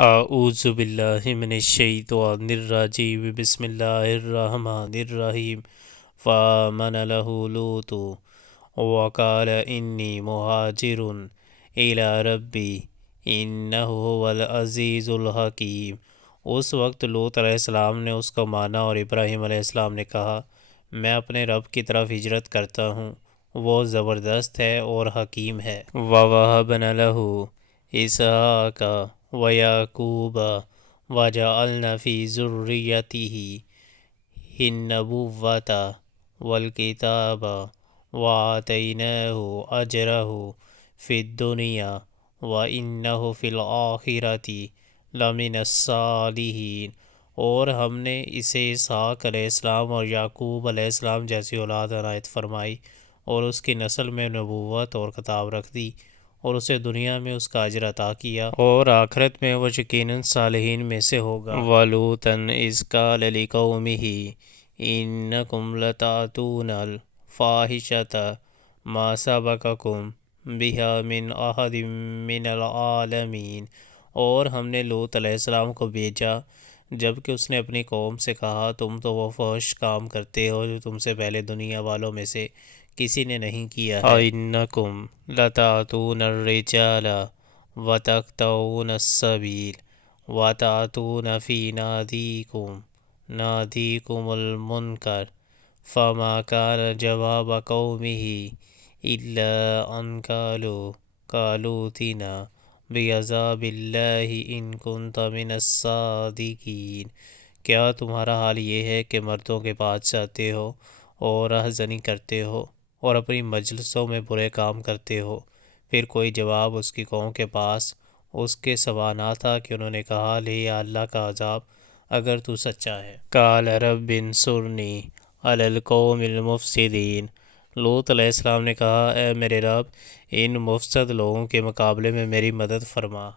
اعوذ باللہ من الشیطان الرجیم بسم اللہ الرحمن الرحیم فآمن له لوط وقال انی مہاجر الی ربی انہ هو العزیز الحکیم۔ اس وقت لوط علیہ السلام نے اس کو مانا اور ابراہیم علیہ السلام نے کہا میں اپنے رب کی طرف ہجرت کرتا ہوں، وہ زبردست ہے اور حکیم ہے۔ وَوَهَبْنَا لَهُ إِسْحَاقَ وَيَعْقُوبَ وَجَعَلْنَا فِي ذُرِّيَّتِهِ النُّبُوَّةَ وَالْكِتَابَ وَآتَيْنَاهُ أَجْرَهُ فِي الدُّنْيَا وَإِنَّهُ فِي الْآخِرَةِ لَمِنَ الصَّالِحِينَ۔ اور ہم نے اسے اسحاق علیہ السلام اور یعقوب علیہ السلام جیسی اولاد عنایت فرمائی اور اس کی نسل میں نبوت اور کتاب رکھ دی اور اسے دنیا میں اس کا اجر عطا کیا اور آخرت میں وہ یقیناً صالحین میں سے ہوگا۔ وَلُوطًا إِذْ قَالَ لِقَوْمِهِ إِنَّكُمْ لَتَأْتُونَ الْفَاحِشَةَ مَا سَبَقَكُم بِهَا مِنْ أَحَدٍ مِّنَ الْعَالَمِينَ۔ اور ہم نے لوط علیہ السلام کو بھیجا جبکہ اس نے اپنی قوم سے کہا تم تو وہ فحش کام کرتے ہو جو تم سے پہلے دنیا والوں میں سے کسی نے نہیں کیا ہے۔ أَإِنَّكُمْ لَتَأْتُونَ الرِّجَالَ وَتَقْطَعُونَ السَّبِيلَ وَتَأْتُونَ فِي نَادِيكُمُ الْمُنكَرَ فَمَا كَانَ جَوَابَ قَوْمِهِ إِلَّا أَنْ قَالُوا ائْتِنَا بِعَذَابِ اللَّهِ إِن كُنتَ مِنَ الصَّادِقِينَ۔ کیا تمہارا حال یہ ہے کہ مردوں کے پاس جاتے ہو اور رہزنی کرتے ہو اور اپنی مجلسوں میں برے کام کرتے ہو؟ پھر کوئی جواب اس کی قوم کے پاس اس کے سوا نہ تھا کہ انہوں نے کہا لے یا اللہ کا عذاب اگر تو سچا ہے۔ قال رب انصرنی علی القوم المفسدین۔ لوط علیہ السلام نے کہا اے میرے رب ان مفسد لوگوں کے مقابلے میں میری مدد فرما۔